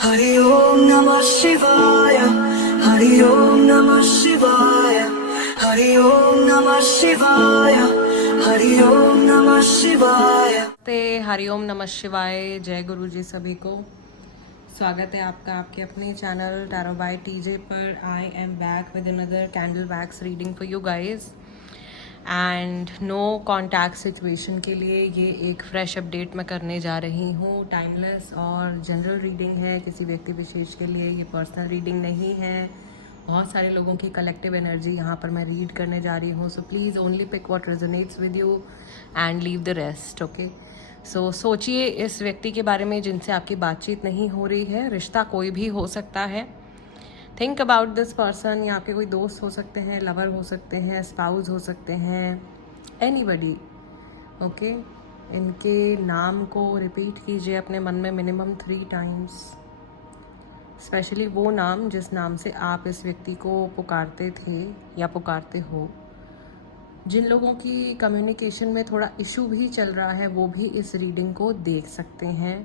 हरि ओम नमः शिवाय। हरि ओम नमः शिवाय। हरि ओम नमः शिवाय। हरि ओम नमः शिवाय। हरिओम नमः शिवाय। जय गुरु जी सभी को। स्वागत है आपका आपके अपने चैनल टैरो बाय टीजे पर। I am back with another candle wax reading for you guys and no contact situation के लिए ये एक फ्रेश अपडेट मैं करने जा रही हूँ। टाइमलेस और जनरल रीडिंग है, किसी व्यक्ति विशेष के लिए ये पर्सनल रीडिंग नहीं है। बहुत सारे लोगों की कलेक्टिव एनर्जी यहाँ पर मैं रीड करने जा रही हूँ। So please only pick what resonates with you and leave the rest. Okay, so सोचिए इस व्यक्ति के बारे में जिनसे आपकी बातचीत नहीं हो रही है। रिश्ता कोई भी हो सकता है। Think about this person. या आपके कोई दोस्त हो सकते हैं, लवर हो सकते हैं, स्पाउस हो सकते हैं, एनीबडी। ओके, इनके नाम को रिपीट कीजिए अपने मन में मिनिमम 3 टाइम्स। स्पेशली वो नाम जिस नाम से आप इस व्यक्ति को पुकारते थे या पुकारते हो। जिन लोगों की कम्युनिकेशन में थोड़ा इशू भी चल रहा है वो भी इस रीडिंग को देख सकते हैं।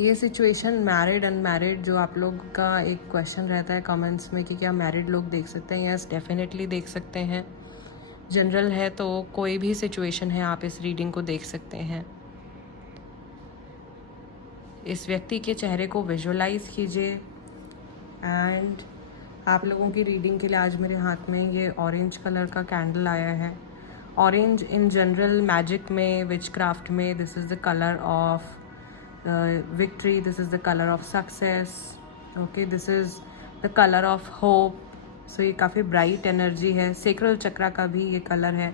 ये सिचुएशन मैरिड अनमैरिड, जो आप लोग का एक क्वेश्चन रहता है कमेंट्स में कि क्या मैरिड लोग देख सकते हैं, यस डेफिनेटली देख सकते हैं। जनरल है तो कोई भी सिचुएशन है आप इस रीडिंग को देख सकते हैं। इस व्यक्ति के चेहरे को विजुअलाइज कीजिए एंड आप लोगों की रीडिंग के लिए आज मेरे हाथ में ये ऑरेंज कलर का कैंडल आया है। ऑरेंज इन जनरल मैजिक में, विचक्राफ्ट में, this is the colour of victory, this is the color of success, okay, this is the color of hope. So ये काफ़ी bright energy है। sacral chakra का भी ये कलर है।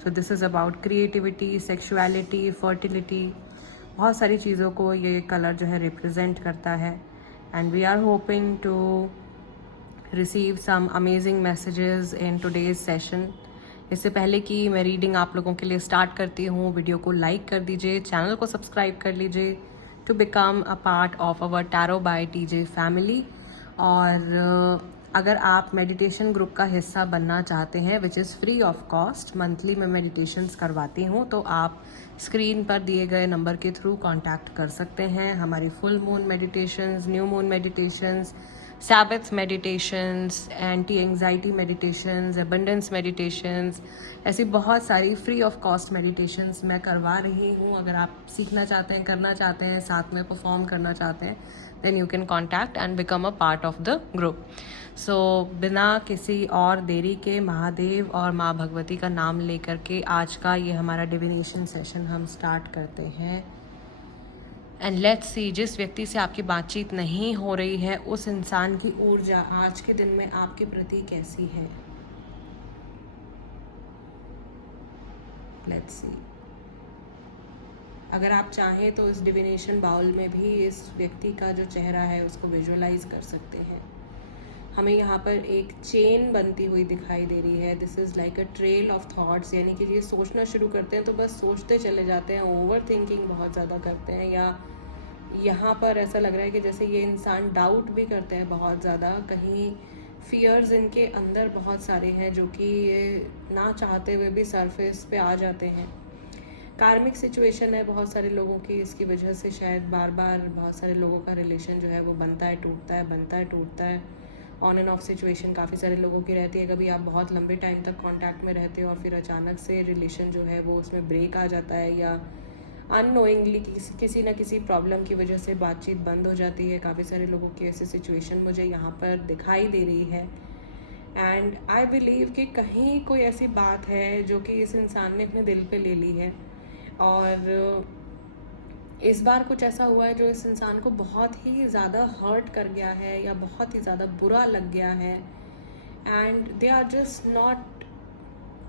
so this is about creativity, sexuality, fertility, बहुत सारी चीज़ों को ये कलर जो है रिप्रेजेंट करता है। and we are hoping to receive some amazing messages in today's session. इससे पहले कि मैं रीडिंग आप लोगों के लिए स्टार्ट करती हूँ, वीडियो को लाइक कर दीजिए, चैनल को सब्सक्राइब कर लीजिए to become a part of our tarot by TJ family. और अगर आप मेडिटेशन ग्रुप का हिस्सा बनना चाहते हैं which is free of cost, monthly मैं मेडिटेशंस करवाती हूँ, तो आप स्क्रीन पर दिए गए नंबर के थ्रू कांटेक्ट कर सकते हैं। हमारी full moon meditations, new moon meditations, Sabbath meditations, anti anxiety meditations, abundance meditations, ऐसी बहुत सारी फ्री ऑफ कॉस्ट मेडिटेशंस मैं करवा रही हूँ। अगर आप सीखना चाहते हैं, करना चाहते हैं, साथ में परफॉर्म करना चाहते हैं, then you can contact and become a part of the group. So बिना किसी और देरी के महादेव और माँ भगवती का नाम लेकर के आज का ये हमारा डिविनेशन सेशन हम स्टार्ट करते हैं। एंड लेट्स सी, जिस व्यक्ति से आपकी बातचीत नहीं हो रही है उस इंसान की ऊर्जा आज के दिन में आपके प्रति कैसी है। Let's see. अगर आप चाहें तो इस डिविनेशन बाउल में भी इस व्यक्ति का जो चेहरा है उसको विजुअलाइज कर सकते हैं। हमें यहाँ पर एक चेन बनती हुई दिखाई दे रही है। This is like a trail of thoughts, यानी कि ये सोचना शुरू करते हैं तो बस सोचते चले जाते हैं, ओवर थिंकिंग बहुत ज़्यादा करते हैं, या यहाँ पर ऐसा लग रहा है कि जैसे ये इंसान डाउट भी करते हैं बहुत ज़्यादा। कहीं फियर्स इनके अंदर बहुत सारे हैं जो कि ये ना चाहते हुए भी सरफेस पे आ जाते हैं। कार्मिक सिचुएशन है बहुत सारे लोगों की, इसकी वजह से शायद बार बार बहुत सारे लोगों का रिलेशन जो है वो बनता है टूटता है, बनता है टूटता है। ऑन एंड ऑफ सिचुएशन काफ़ी सारे लोगों की रहती है। कभी आप बहुत लंबे टाइम तक कांटेक्ट में रहते हो और फिर अचानक से रिलेशन जो है वो उसमें ब्रेक आ जाता है, या अननोइंगली किसी ना किसी प्रॉब्लम की वजह से बातचीत बंद हो जाती है। काफ़ी सारे लोगों की ऐसी सिचुएशन मुझे यहाँ पर दिखाई दे रही है। एंड आई बिलीव कि कहीं कोई ऐसी बात है जो कि इस इंसान ने अपने दिल पे ले ली है, और इस बार कुछ ऐसा हुआ है जो इस इंसान को बहुत ही ज़्यादा हर्ट कर गया है या बहुत ही ज़्यादा बुरा लग गया है। And they are just not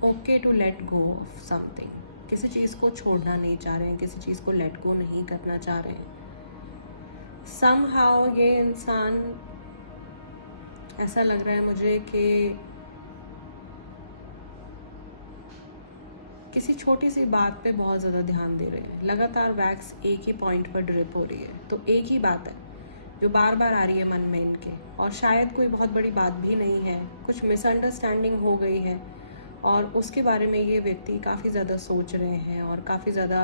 okay to let go of something. किसी चीज़ को छोड़ना नहीं चाह रहे हैं, किसी चीज़ को लेट गो नहीं करना चाह रहे हैं। समहाउ ये इंसान, ऐसा लग रहा है मुझे कि किसी छोटी सी बात पे बहुत ज़्यादा ध्यान दे रहे हैं। लगातार वैक्स एक ही पॉइंट पर ड्रिप हो रही है, तो एक ही बात है जो बार बार आ रही है मन में इनके, और शायद कोई बहुत बड़ी बात भी नहीं है, कुछ मिसअंडरस्टैंडिंग हो गई है और उसके बारे में ये व्यक्ति काफ़ी ज़्यादा सोच रहे हैं और काफ़ी ज़्यादा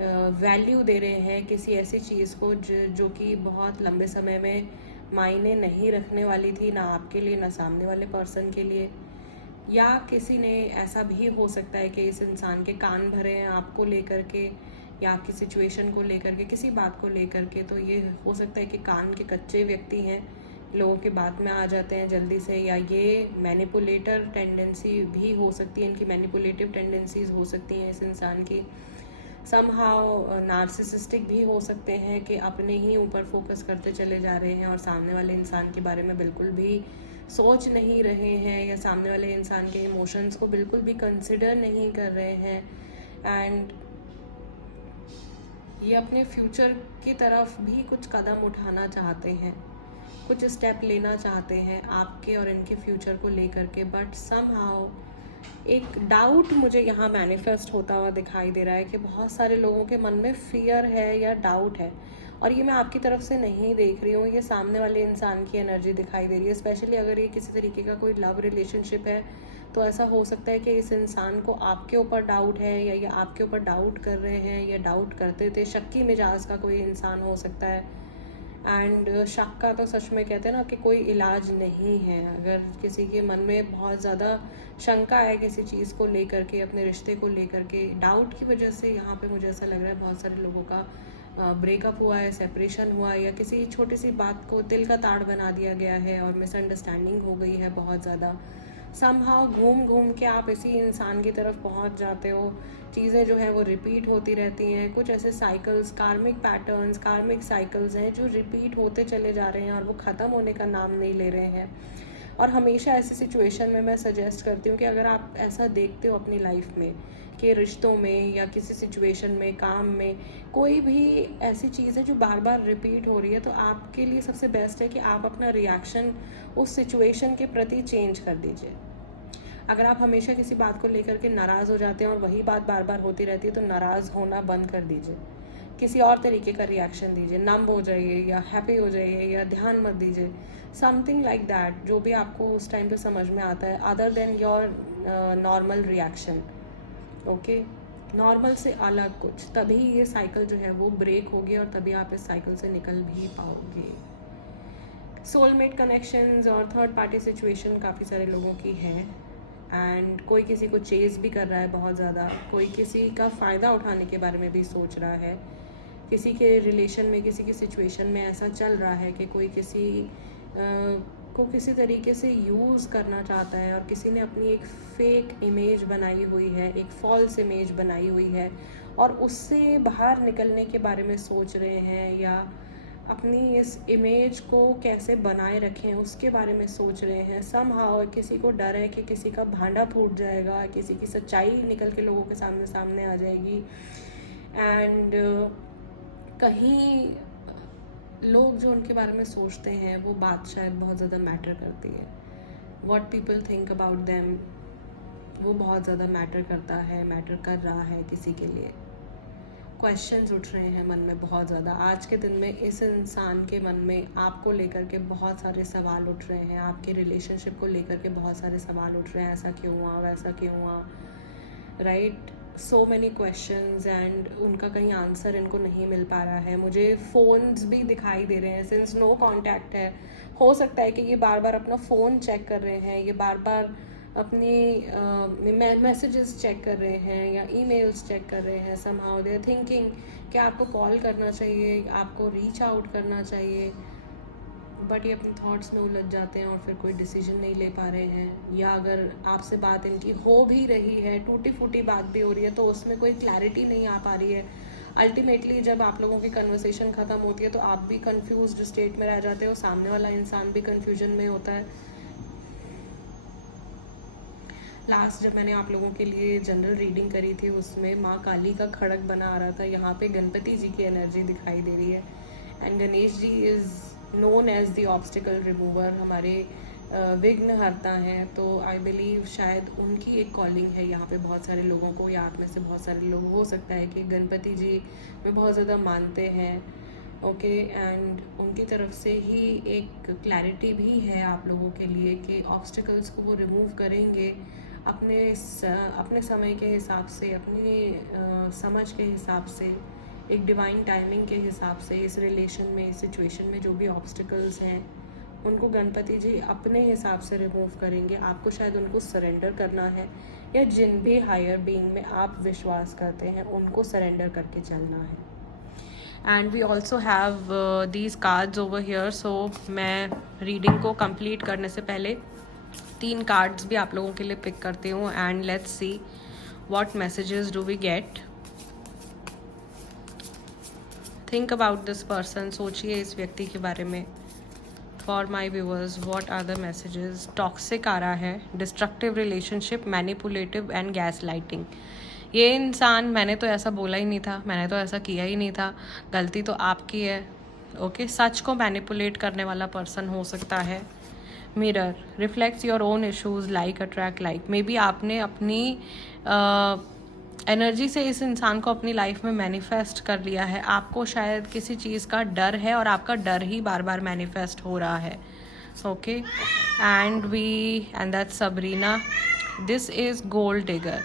वैल्यू दे रहे हैं किसी ऐसी चीज़ को जो कि बहुत लंबे समय में मायने नहीं रखने वाली थी, ना आपके लिए ना सामने वाले पर्सन के लिए। या किसी ने ऐसा भी हो सकता है कि इस इंसान के कान भरे हैं आपको लेकर के या आपकी सिचुएशन को लेकर के, किसी बात को लेकर के। तो ये हो सकता है कि कान के कच्चे व्यक्ति हैं, लोगों के बात में आ जाते हैं जल्दी से, या ये मैनिपुलेटर टेंडेंसी भी हो सकती है, इनकी मैनिपुलेटिव टेंडेंसीज हो सकती हैं इस इंसान की। समहाउ नार्सिसिस्टिक भी हो सकते हैं कि अपने ही ऊपर फोकस करते चले जा रहे हैं और सामने वाले इंसान के बारे में बिल्कुल भी सोच नहीं रहे हैं, या सामने वाले इंसान के इमोशंस को बिल्कुल भी कंसिडर नहीं कर रहे हैं। एंड ये अपने फ्यूचर की तरफ भी कुछ कदम उठाना चाहते हैं, कुछ स्टेप लेना चाहते हैं आपके और इनके फ्यूचर को लेकर के, बट समहाउ एक डाउट मुझे यहाँ मैनिफेस्ट होता हुआ दिखाई दे रहा है कि बहुत सारे लोगों के मन में फियर है या डाउट है, और ये मैं आपकी तरफ से नहीं देख रही हूँ, ये सामने वाले इंसान की एनर्जी दिखाई दे रही है। स्पेशली अगर ये किसी तरीके का कोई लव रिलेशनशिप है तो ऐसा हो सकता है कि इस इंसान को आपके ऊपर डाउट है, या ये आपके ऊपर डाउट कर रहे हैं, या डाउट करते थे। शक्की मिजाज का कोई इंसान हो सकता है। एंड शक का तो सच में कहते हैं ना कि कोई इलाज नहीं है। अगर किसी के मन में बहुत ज़्यादा शंका है किसी चीज़ को लेकर के, अपने रिश्ते को लेकर के, डाउट की वजह से यहाँ पे मुझे ऐसा लग रहा है बहुत सारे लोगों का ब्रेकअप हुआ है, सेपरेशन हुआ है, या किसी छोटी सी बात को तिल का ताड़ बना दिया गया है और मिसअंडरस्टैंडिंग हो गई है बहुत ज़्यादा। समहाउ घूम घूम के आप इसी इंसान की तरफ पहुंच जाते हो, चीज़ें जो है वो रिपीट होती रहती हैं। कुछ ऐसे साइकिल्स, कार्मिक पैटर्न्स, कार्मिक साइकिल्स हैं जो रिपीट होते चले जा रहे हैं और वो ख़त्म होने का नाम नहीं ले रहे हैं। और हमेशा ऐसी सिचुएशन में मैं सजेस्ट करती हूँ कि अगर आप ऐसा देखते हो अपनी लाइफ में कि रिश्तों में या किसी सिचुएशन में, काम में, कोई भी ऐसी चीज़ है जो बार बार रिपीट हो रही है, तो आपके लिए सबसे बेस्ट है कि आप अपना रिएक्शन उस सिचुएशन के प्रति चेंज कर दीजिए। अगर आप हमेशा किसी बात को लेकर के नाराज़ हो जाते हैं और वही बात बार बार होती रहती है, तो नाराज़ होना बंद कर दीजिए, किसी और तरीके का रिएक्शन दीजिए, नम हो जाइए या हैप्पी हो जाइए या ध्यान मत दीजिए, समथिंग लाइक दैट, जो भी आपको उस टाइम पे समझ में आता है, other than your normal reaction. Okay, normal से अलग कुछ, तभी ये साइकिल जो है वो ब्रेक होगी और तभी आप इस साइकिल से निकल भी पाओगे। सोलमेट कनेक्शंस और थर्ड पार्टी सिचुएशन काफ़ी सारे लोगों की है, एंड कोई किसी को चेज़ भी कर रहा है बहुत ज़्यादा, कोई किसी का फ़ायदा उठाने के बारे में भी सोच रहा है, किसी के रिलेशन में, किसी की सिचुएशन में ऐसा चल रहा है कि कोई किसी को किसी तरीके से यूज़ करना चाहता है और किसी ने अपनी एक फेक इमेज बनाई हुई है, एक फॉल्स इमेज बनाई हुई है और उससे बाहर निकलने के बारे में सोच रहे हैं, या अपनी इस इमेज को कैसे बनाए रखें उसके बारे में सोच रहे हैं। समहाउ किसी को डर है कि किसी का भांडा फूट जाएगा, किसी की सच्चाई निकल के लोगों के सामने आ जाएगी, एंड कहीं लोग जो उनके बारे में सोचते हैं वो बात शायद बहुत ज़्यादा मैटर करती है। What people think about them, वो बहुत ज़्यादा मैटर करता है, मैटर कर रहा है किसी के लिए। क्वेश्चंस उठ रहे हैं मन में बहुत ज़्यादा। आज के दिन में इस इंसान के मन में आपको लेकर के बहुत सारे सवाल उठ रहे हैं, आपके रिलेशनशिप को लेकर के बहुत सारे सवाल उठ रहे हैं, ऐसा क्यों हुआ, वैसा क्यों हुआ, right, so many questions, and उनका कहीं आंसर इनको नहीं मिल पा रहा है। मुझे फ़ोन्स भी दिखाई दे रहे हैं, सिंस नो कांटेक्ट है, हो सकता है कि ये बार बार अपना फ़ोन चेक कर रहे हैं, ये बार बार अपनी मैसेजेस चेक कर रहे हैं या ईमेल्स चेक कर रहे हैं। समहाउ दे आर थिंकिंग कि आपको कॉल करना चाहिए, आपको रीच आउट करना चाहिए, बट ये अपने थॉट्स में उलझ जाते हैं और फिर कोई डिसीजन नहीं ले पा रहे हैं। या अगर आपसे बात इनकी हो भी रही है, टूटी फूटी बात भी हो रही है, तो उसमें कोई क्लैरिटी नहीं आ पा रही है। अल्टीमेटली जब आप लोगों की कन्वर्सेशन ख़त्म होती है तो आप भी कंफ्यूज्ड स्टेट में रह जाते हो, सामने वाला इंसान भी कन्फ्यूजन में होता है। लास्ट जब मैंने आप लोगों के लिए जनरल रीडिंग करी थी उसमें माँ काली का खड़क बना आ रहा था, यहाँ पे गणपति जी की एनर्जी दिखाई दे रही है, and Ganesh ji is known as the obstacle remover, हमारे विघ्न हरता हैं। तो आई बिलीव शायद उनकी एक कॉलिंग है यहाँ पे बहुत सारे लोगों को, या आप में से बहुत सारे लोग हो सकता है कि गणपति जी में बहुत ज़्यादा मानते हैं, ओके, एंड उनकी तरफ से ही एक क्लैरिटी भी है आप लोगों के लिए कि ऑब्स्टिकल्स को वो रिमूव करेंगे, अपने समय के हिसाब से, अपनी समझ के हिसाब से, एक डिवाइन टाइमिंग के हिसाब से इस रिलेशन में, इस सिचुएशन में जो भी ऑब्स्टिकल्स हैं उनको गणपति जी अपने हिसाब से रिमूव करेंगे। आपको शायद उनको सरेंडर करना है, या जिन भी हायर बीइंग में आप विश्वास करते हैं उनको सरेंडर करके चलना है। And we also have these cards over here. So मैं रीडिंग को कंप्लीट करने से पहले 3 कार्ड्स भी आप लोगों के लिए पिक करती हूँ, and let's see what messages do we get. Think about this person, सोचिए इस व्यक्ति के बारे में। For my viewers, what are the messages? Toxic आ रहा है, destructive relationship, manipulative and gaslighting. ये इंसान, मैंने तो ऐसा बोला ही नहीं था, मैंने तो ऐसा किया ही नहीं था, गलती तो आपकी है। ओके, सच को मैनिपुलेट करने वाला पर्सन हो सकता है। Mirror reflects your own issues, like attract like. May be आपने अपनी एनर्जी से इस इंसान को अपनी लाइफ में मैनिफेस्ट कर लिया है। आपको शायद किसी चीज़ का डर है और आपका डर ही बार बार मैनिफेस्ट हो रहा है। Okay, and that's Sabrina. This is gold digger,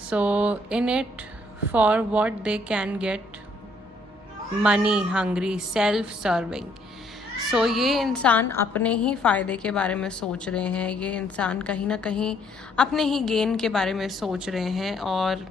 so in it for what they can get, money hungry, self serving. So ये इंसान अपने ही फ़ायदे के बारे में सोच रहे हैं, ये इंसान कहीं ना कहीं अपने ही गेन के बारे में सोच रहे हैं, और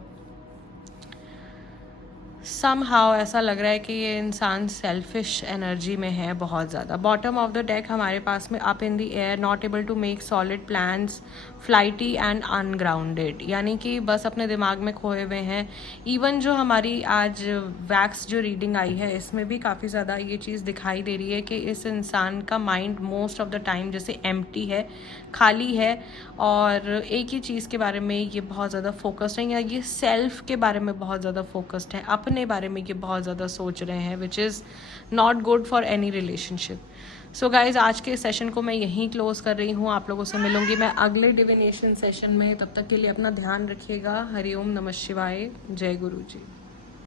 समहाउ ऐसा लग रहा है कि ये इंसान सेल्फिश एनर्जी में है बहुत ज़्यादा। बॉटम ऑफ द डेक हमारे पास में up in the air, not able to make solid plans, flighty and ungrounded, यानी कि बस अपने दिमाग में खोए हुए हैं। इवन जो हमारी आज वैक्स जो रीडिंग आई है इसमें भी काफ़ी ज़्यादा ये चीज़ दिखाई दे रही है कि इस इंसान का mind most of the time जैसे एम्प्टी है, खाली है, और एक ही चीज़ के बारे में ये बहुत ज़्यादा फोकस्ड है, या ये सेल्फ के बारे में बहुत ज़्यादा फोकस्ड है, अपने बारे में ये बहुत ज़्यादा सोच रहे हैं, which is not good for any relationship. So guys, आज के सेशन को मैं यहीं क्लोज कर रही हूँ। आप लोगों से मिलूंगी मैं अगले डिविनेशन सेशन में। तब तक के लिए अपना ध्यान रखिएगा। हरिओम नमः शिवाय, जय गुरु जी।